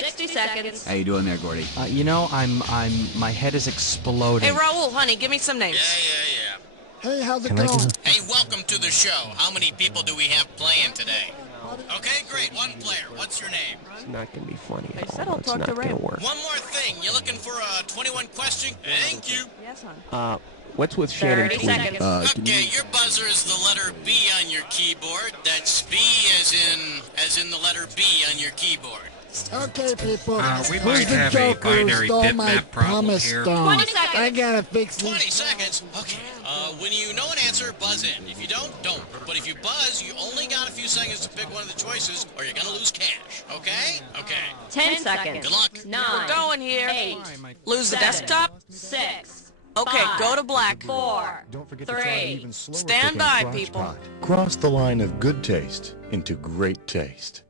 60 seconds. How you doing there, Gordy? My head is exploding. Hey, Raul, honey, give me some names. Yeah. Hey, how's it going? Hey, welcome to the show. How many people do we have playing today? Okay, great. One player. What's your name? It's not going to be funny I at said all. I'll It's talk not to going to Ray. work. One more thing. You looking for a 21 question? Thank you. Yes, hon. What's with Shannon 30 Tweedy? seconds. Okay, your buzzer is the letter B on your keyboard. That's B as in the letter B on your keyboard. Okay, people. We Who's might the have a Joker who binary stole my bitmap problem pumice here. stone? 20 seconds. I gotta fix 20 this. seconds? Okay. When you know an answer, buzz in. If you don't. But if you buzz, you only got a few seconds to pick one of the choices, or you're gonna lose cash. Okay? Okay. 10 seconds. Good luck. 9. We're going here. 8. Lose the 7, desktop? 6. Okay, 5, go to black. 4. Don't forget 3. to try even slower Stand cooking by, crotch people. pot. Cross the line of good taste into great taste.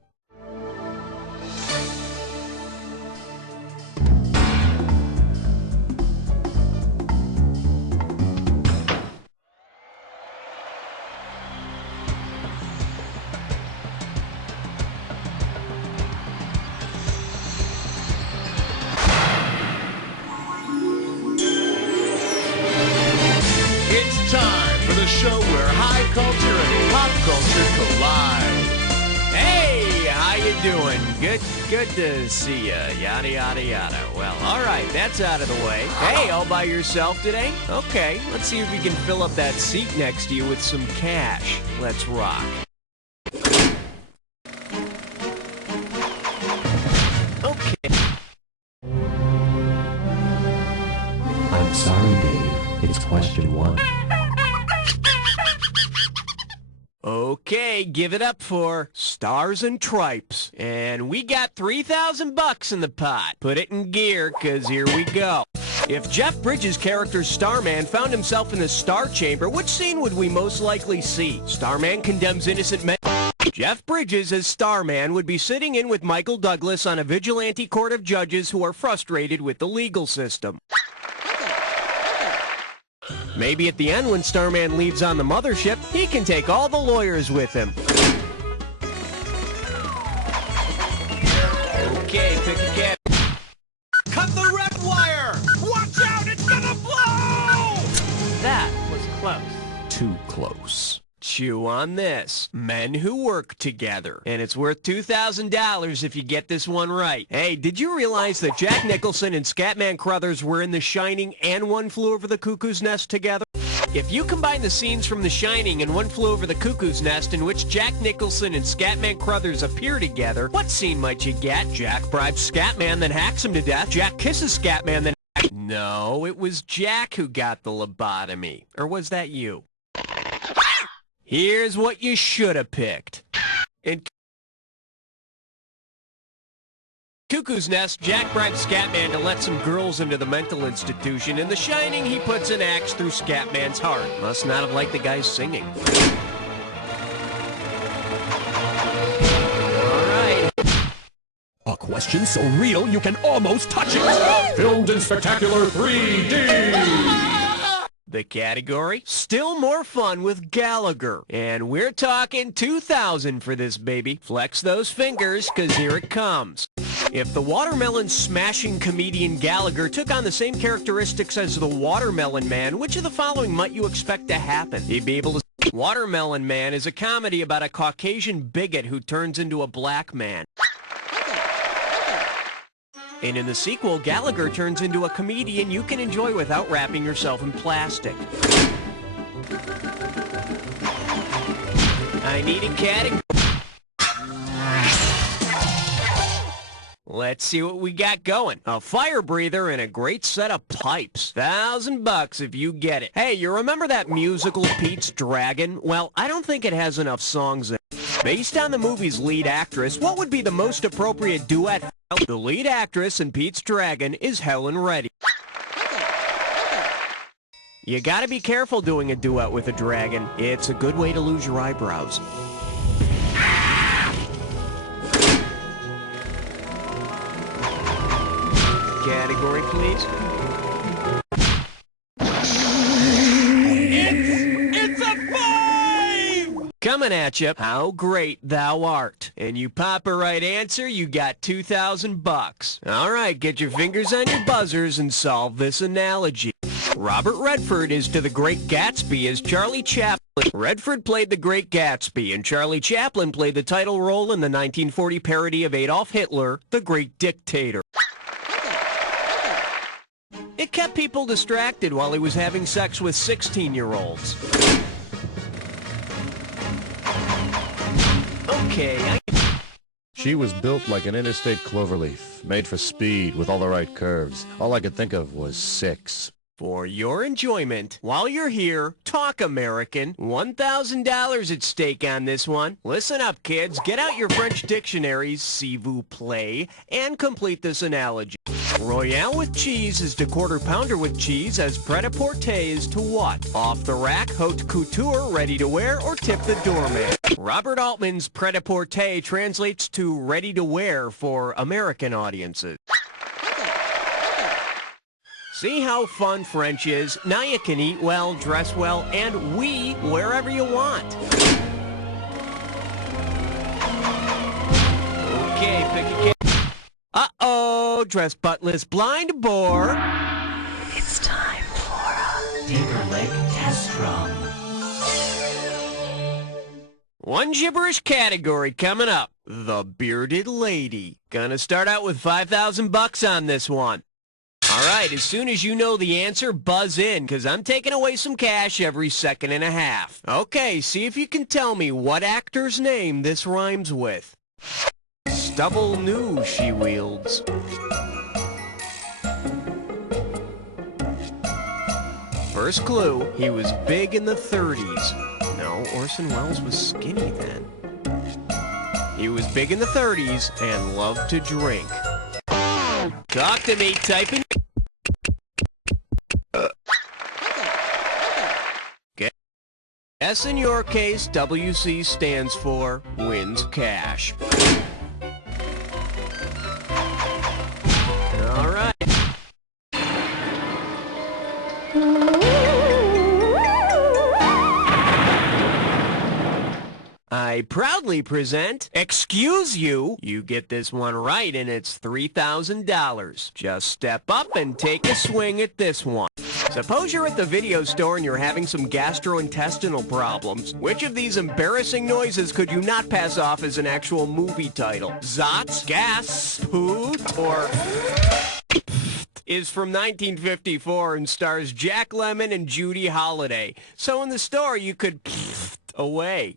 It's time for the show where high culture and pop culture collide. Hey, how you doing? Good to see ya. Yada, yada, yada. Well, all right, that's out of the way. Hey, all by yourself today? Okay, let's see if we can fill up that seat next to you with some cash. Let's rock. Okay. I'm sorry, Dave. It's question 1. Okay, give it up for Stars and Tripes. And we got $3,000 in the pot. Put it in gear, 'cause here we go. If Jeff Bridges' character Starman found himself in the Star Chamber, which scene would we most likely see? Starman condemns innocent men. Jeff Bridges as Starman would be sitting in with Michael Douglas on a vigilante court of judges who are frustrated with the legal system. Maybe at the end when Starman leaves on the mothership, he can take all the lawyers with him. Okay, pick a cat. Cut the red wire! Watch out, it's gonna blow! That was close. Too close. Chew on this. Men who work together. And it's worth $2,000 if you get this one right. Hey, did you realize that Jack Nicholson and Scatman Crothers were in The Shining and One Flew Over the Cuckoo's Nest together? If you combine the scenes from The Shining and One Flew Over the Cuckoo's Nest in which Jack Nicholson and Scatman Crothers appear together, what scene might you get? Jack bribes Scatman, then hacks him to death. Jack kisses Scatman, then... No, it was Jack who got the lobotomy. Or was that you? Here's what you should have picked. In Cuckoo's Nest, Jack bribes Scatman to let some girls into the mental institution. In The Shining, he puts an axe through Scatman's heart. Must not have liked the guy singing. All right. A question so real you can almost touch it. Filmed in spectacular 3D. The category, still more fun with Gallagher. And we're talking $2,000 for this baby. Flex those fingers, 'cause here it comes. If the watermelon smashing comedian Gallagher took on the same characteristics as the Watermelon Man, which of the following might you expect to happen? He'd be able to... Watermelon Man is a comedy about a Caucasian bigot who turns into a black man. And in the sequel, Gallagher turns into a comedian you can enjoy without wrapping yourself in plastic. I need a category. Let's see what we got going. A fire breather and a great set of pipes. $1,000 if you get it. Hey, you remember that musical Pete's Dragon? Well, I don't think it has enough songs in it. Based on the movie's lead actress, what would be the most appropriate duet? The lead actress in Pete's Dragon is Helen Reddy. You gotta be careful doing a duet with a dragon. It's a good way to lose your eyebrows. Category, please. It's a 5! Come coming at you. How great thou art. And you pop a right answer, you got $2,000. All right, get your fingers on your buzzers and solve this analogy. Robert Redford is to the Great Gatsby as Charlie Chaplin. Redford played the Great Gatsby, and Charlie Chaplin played the title role in the 1940 parody of Adolf Hitler, The Great Dictator. It kept people distracted while he was having sex with 16-year-olds. Okay, She was built like an interstate cloverleaf, made for speed with all the right curves. All I could think of was 6. For your enjoyment, while you're here, talk American. $1,000 at stake on this one. Listen up, kids. Get out your French dictionaries, s'il vous plaît, and complete this analogy. Royale with cheese is to quarter pounder with cheese as pret-a-porter is to what? Off the rack, haute couture, ready to wear, or tip the doorman? Robert Altman's pret-a-porter translates to ready to wear for American audiences. See how fun French is? Now you can eat well, dress well, and wee wherever you want. Okay, pick a kid. Uh-oh, dress buttless blind boar. It's time for a Tinker Leg Test Drum. One gibberish category coming up. The Bearded Lady. Gonna start out with $5,000 on this one. All right, as soon as you know the answer, buzz in, because I'm taking away some cash every second and a half. Okay, see if you can tell me what actor's name this rhymes with. Stubble new she wields. First clue, he was big in the 30s. No, Orson Welles was skinny then. He was big in the 30s and loved to drink. Talk to me, type in. S in your case, WC stands for wins cash. All right. I proudly present Excuse You. You get this one right and it's $3,000. Just step up and take a swing at this one. Suppose you're at the video store and you're having some gastrointestinal problems. Which of these embarrassing noises could you not pass off as an actual movie title? Zotz, gas, poot, or is from 1954 and stars Jack Lemmon and Judy Holliday. So in the store you could away.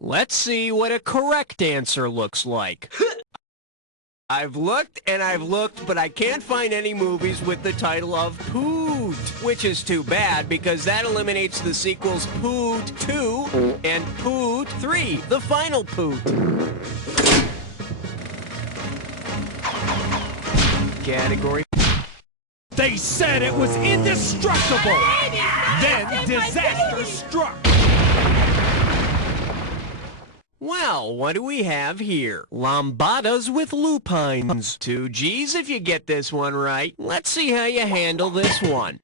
Let's see what a correct answer looks like. I've looked and I've looked, but I can't find any movies with the title of Poot, which is too bad because that eliminates the sequels Poot 2 and Poot 3, the final Poot. Category. They said it was indestructible. Then disaster struck. Well, what do we have here? Lambadas with lupines. 2 G's if you get this one right. Let's see how you handle this one.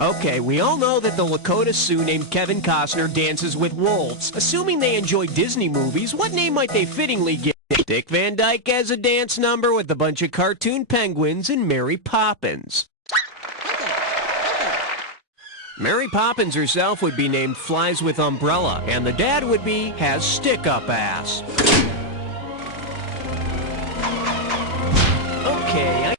Okay, we all know that the Lakota Sioux named Kevin Costner dances with wolves. Assuming they enjoy Disney movies, what name might they fittingly give? Dick Van Dyke has a dance number with a bunch of cartoon penguins and Mary Poppins. Mary Poppins herself would be named Flies with Umbrella, and the dad would be Has Stick-Up Ass. Okay,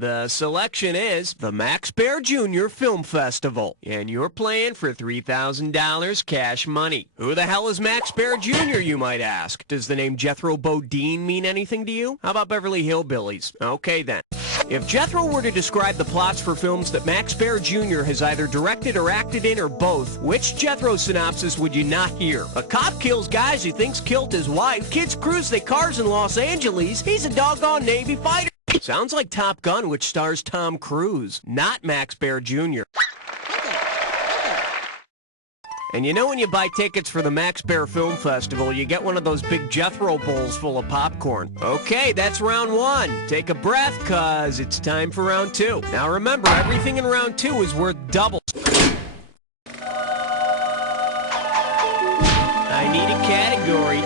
The selection is the Max Baer Jr. Film Festival, and you're playing for $3,000 cash money. Who the hell is Max Baer Jr., you might ask? Does the name Jethro Bodine mean anything to you? How about Beverly Hillbillies? Okay then. If Jethro were to describe the plots for films that Max Baer Jr. has either directed or acted in or both, which Jethro synopsis would you not hear? A cop kills guys he thinks killed his wife. Kids cruise their cars in Los Angeles. He's a doggone Navy fighter. Sounds like Top Gun, which stars Tom Cruise, not Max Baer Jr. And you know when you buy tickets for the Max Bear Film Festival, you get one of those big Jethro bowls full of popcorn. Okay, that's round one. Take a breath, cause it's time for round two. Now remember, everything in round two is worth double. I need a category.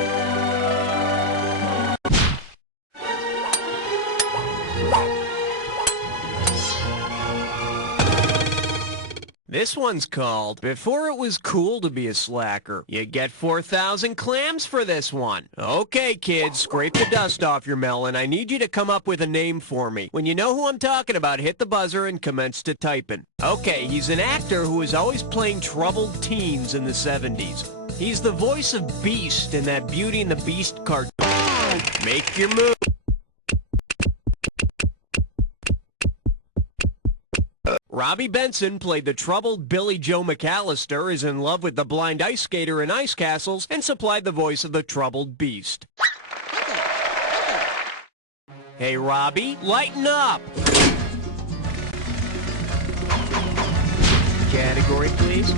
This one's called Before It Was Cool to Be a Slacker. You get 4,000 clams for this one. Okay, kids, scrape the dust off your melon. I need you to come up with a name for me. When you know who I'm talking about, hit the buzzer and commence to typing. Okay, he's an actor who was always playing troubled teens in the 70s. He's the voice of Beast in that Beauty and the Beast cartoon. Make your move. Robbie Benson played the troubled Billy Joe McAllister, is in love with the blind ice skater in Ice Castles, and supplied the voice of the troubled Beast. Hey, Robbie, lighten up! Category, please.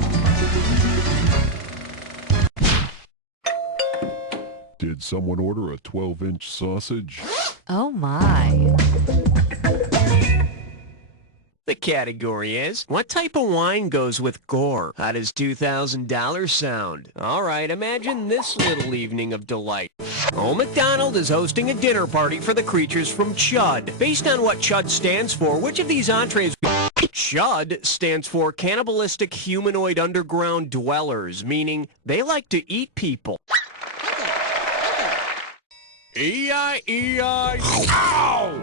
Did someone order a 12-inch sausage? Oh my. The category is, what type of wine goes with gore? How does $2,000 sound? All right, imagine this little evening of delight. Old MacDonald is hosting a dinner party for the creatures from Chud. Based on what Chud stands for, which of these entrees... Chud stands for Cannibalistic Humanoid Underground Dwellers, meaning they like to eat people. E-I-E-I... Ow!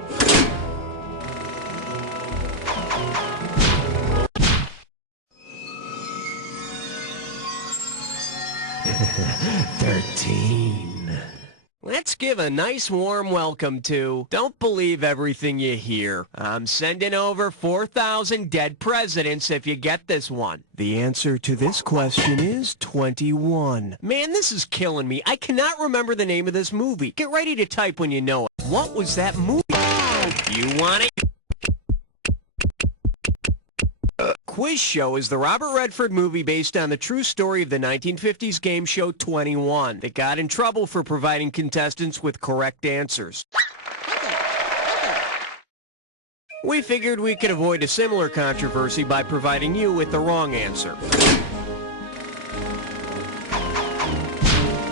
Let's give a nice warm welcome to Don't Believe Everything You Hear. I'm sending over 4,000 dead presidents if you get this one. The answer to this question is 21. Man, this is killing me. I cannot remember the name of this movie. Get ready to type when you know it. What was that movie? You want it? Quiz Show is the Robert Redford movie based on the true story of the 1950s game show 21 that got in trouble for providing contestants with correct answers. We figured we could avoid a similar controversy by providing you with the wrong answer.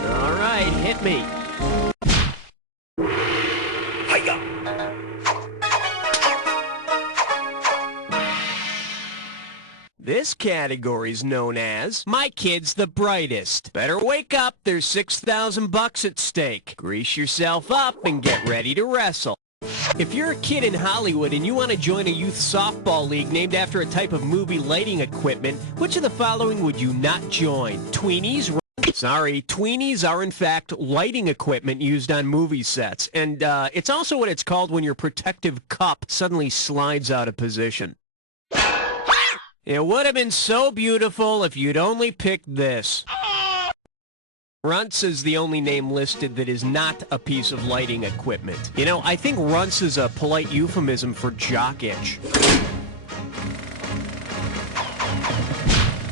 All right, hit me. This category's known as My Kid's the Brightest. Better wake up, there's $6,000 at stake. Grease yourself up and get ready to wrestle. If you're a kid in Hollywood and you want to join a youth softball league named after a type of movie lighting equipment, which of the following would you not join? Tweenies? Sorry, tweenies are in fact lighting equipment used on movie sets. And it's also what it's called when your protective cup suddenly slides out of position. It would have been so beautiful if you'd only picked this. Runts is the only name listed that is not a piece of lighting equipment. You know, I think runts is a polite euphemism for jock itch.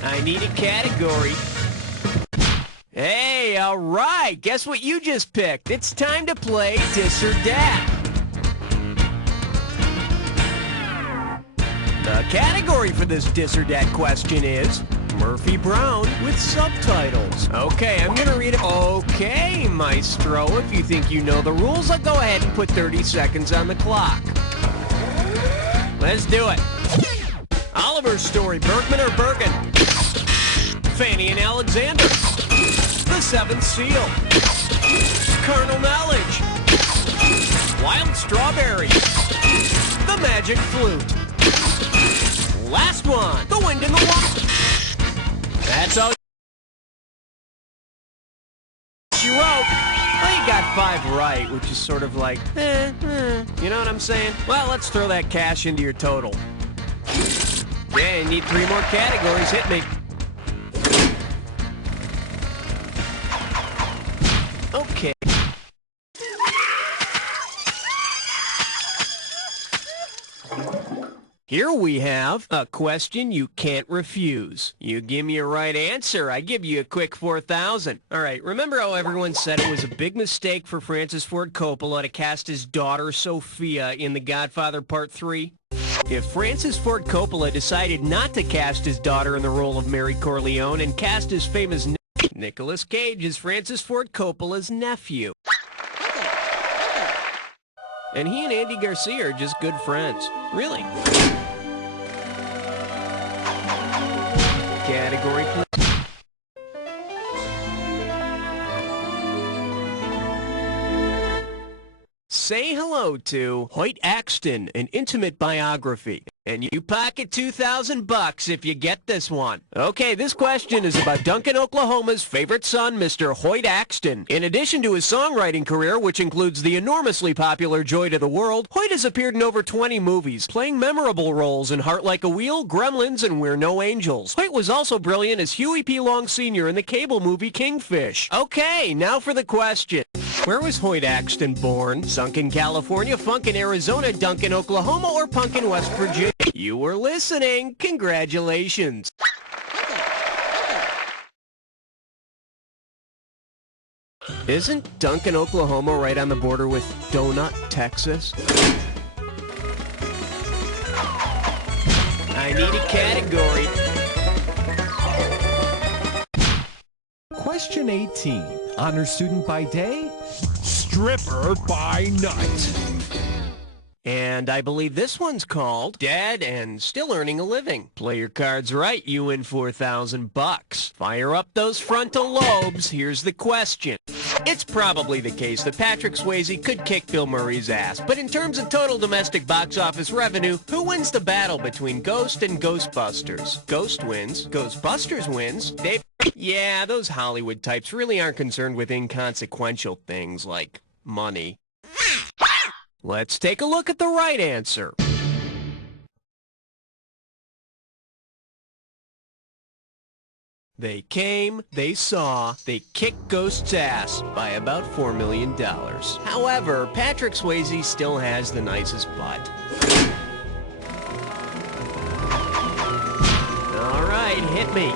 I need a category. Hey, all right, guess what you just picked? It's time to play Dis or Dat. The category for this Dis or Dat question is Murphy Brown with subtitles. Okay, I'm gonna read it. Okay, Maestro, if you think you know the rules, I'll go ahead and put 30 seconds on the clock. Let's do it. Oliver's Story, Bergman or Bergen? Fanny and Alexander. The Seventh Seal. Colonel Knowledge. Wild Strawberry. The Magic Flute. Last one, The Wind in the Water. That's all you wrote. Well, you got 5 right, which is sort of like, you know what I'm saying? Well, let's throw that cash into your total. Yeah, you need 3 more categories. Hit me. Okay. Here we have a question you can't refuse. You give me a right answer, I give you a quick 4,000. All right, remember how everyone said it was a big mistake for Francis Ford Coppola to cast his daughter Sophia in The Godfather Part 3? If Francis Ford Coppola decided not to cast his daughter in the role of Mary Corleone and cast his famous Nicolas Cage as Francis Ford Coppola's nephew. And he and Andy Garcia are just good friends. Really. Category, please. Say hello to Hoyt Axton, an intimate biography. And you pocket $2,000 if you get this one. Okay, this question is about Duncan, Oklahoma's favorite son, Mr. Hoyt Axton. In addition to his songwriting career, which includes the enormously popular Joy to the World, Hoyt has appeared in over 20 movies, playing memorable roles in Heart Like a Wheel, Gremlins, and We're No Angels. Hoyt was also brilliant as Huey P. Long Sr. in the cable movie Kingfish. Okay, now for the question. Where was Hoyt Axton born? Sunken, California, Funkin, Arizona, Duncan, Oklahoma, or Punkin, West Virginia? You were listening. Congratulations. Isn't Duncan, Oklahoma right on the border with Donut, Texas? I need a category. Question 18. Honor student by day, stripper by night. And I believe this one's called Dead and Still Earning a Living. Play your cards right, you win $4,000. Fire up those frontal lobes. Here's the question. It's probably the case that Patrick Swayze could kick Bill Murray's ass, but in terms of total domestic box office revenue, who wins the battle between Ghost and Ghostbusters? Ghost wins. Ghostbusters wins. Yeah, those Hollywood types really aren't concerned with inconsequential things like money. Let's take a look at the right answer. They came, they saw, they kicked Ghost's ass by about $4 million. However, Patrick Swayze still has the nicest butt. All right, hit me.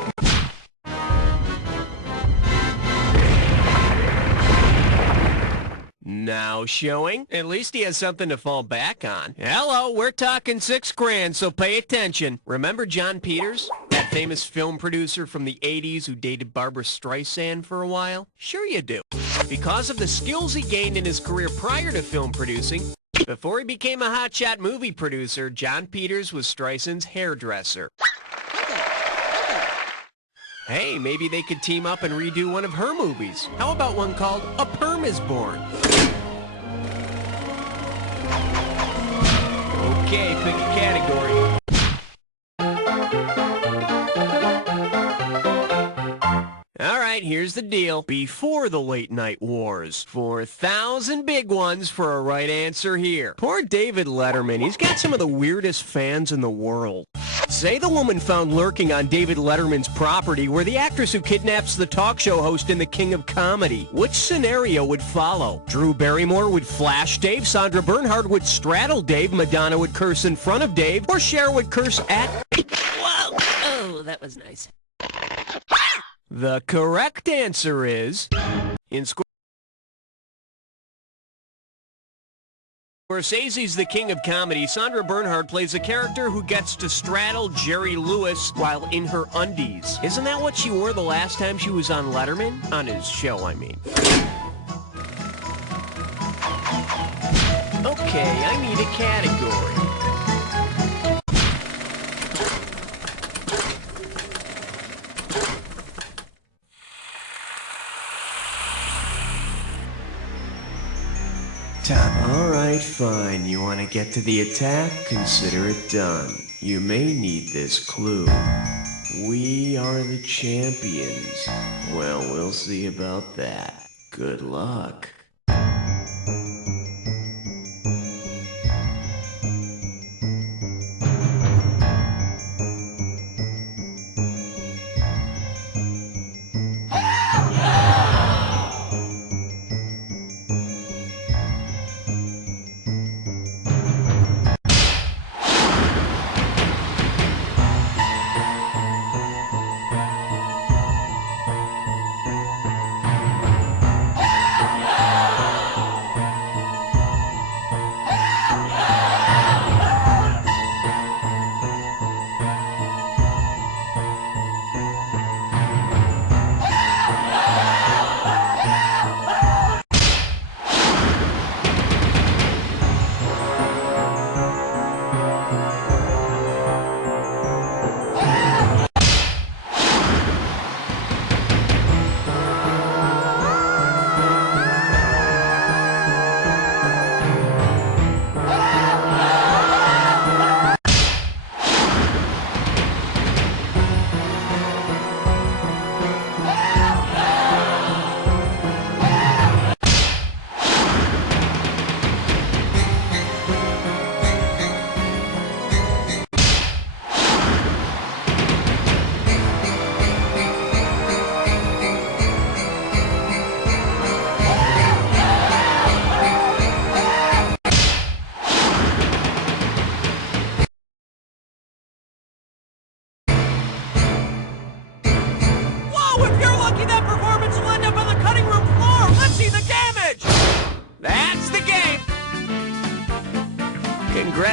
Now showing. At least he has something to fall back on. Hello, we're talking $6,000, so pay attention. Remember John Peters? That famous film producer from the 80s who dated Barbra Streisand for a while? Sure you do. Because of the skills he gained in his career prior to film producing, before he became a hotshot movie producer, John Peters was Streisand's hairdresser. Hey, maybe they could team up and redo one of her movies. How about one called A Perm Is Born? Okay, pick a category. All right, here's the deal. Before the late night wars, 4,000 big ones for a right answer here. Poor David Letterman, he's got some of the weirdest fans in the world. Say the woman found lurking on David Letterman's property were the actress who kidnaps the talk show host in The King of Comedy. Which scenario would follow? Drew Barrymore would flash Dave, Sandra Bernhard would straddle Dave, Madonna would curse in front of Dave, or Cher would curse at... Whoa! Oh, that was nice. The correct answer is... In Scorsese's The King of Comedy, Sandra Bernhard plays a character who gets to straddle Jerry Lewis while in her undies. Isn't that what she wore the last time she was on Letterman? On his show, I mean. Okay, I need a category. All right, fine. You want to get to the attack? Consider it done. You may need this clue. We are the champions. Well, we'll see about that. Good luck.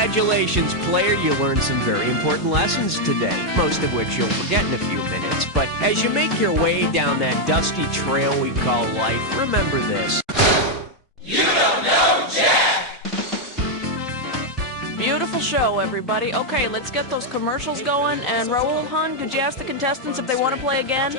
Congratulations, player. You learned some very important lessons today, most of which you'll forget in a few minutes. But as you make your way down that dusty trail we call life, remember this. Beautiful show, everybody. Okay, let's get those commercials going. And Raul, hon, could you ask the contestants if they want to play again?